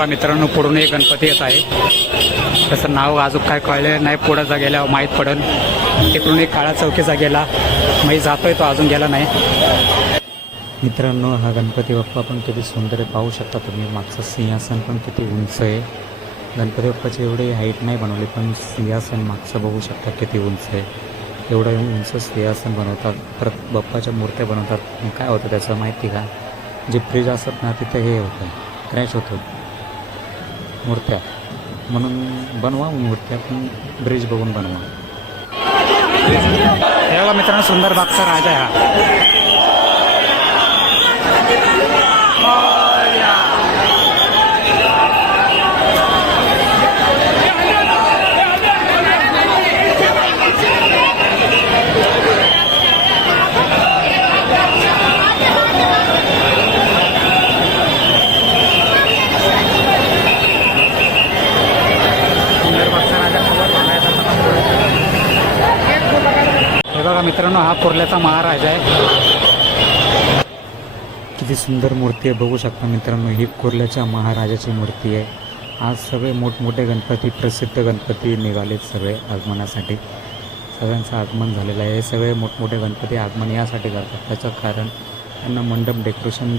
बघा मित्रांनो, पुढून एक गणपती येत आहे. त्याचं नाव अजून काय कळलं नाही, पुढं जा गेल्यावर माहीत पडेल. तिकडून एक काळा चौकीचा गेला, मी जातोय, तो अजून गेला नाही. मित्रांनो, हा गणपती बाप्पा पण किती सुंदर आहे, पाहू शकता तुम्ही. मागचं सिंहासन पण किती उंच आहे. गणपती बाप्पाची एवढी हाईट नाही बनवली, पण सिंहासन मागचं बघू शकता किती उंच आहे. एवढं उंच सिंहासन बनवतात, परत बाप्पाच्या मूर्त्या बनवतात. काय होतं त्याचं माहिती का? जे फ्रीज असतात ना, तिथे हे होतं, क्रॅश होतं मूर्त्या. म्हणून बनवा मूर्त्या, पण ब्रिज बघून बनवा. हे बघा मित्रांनो, सुंदर बागचा राजा आहे हा. हे बघा मित्रांनो, हा कुर्ल्याचा महाराजा आहे. किती सुंदर मूर्ती आहे, बघू शकता मित्रांनो. ही कुर्ल्याच्या महाराजाची मूर्ती आहे. आज सगळे मोठमोठे गणपती, प्रसिद्ध गणपती निघालेत सगळे आगमनासाठी. सगळ्यांचं आगमन झालेलं आहे. हे सगळे मोठमोठे गणपती आगमन यासाठी करतात, त्याचं कारण त्यांना मंडप डेकोरेशन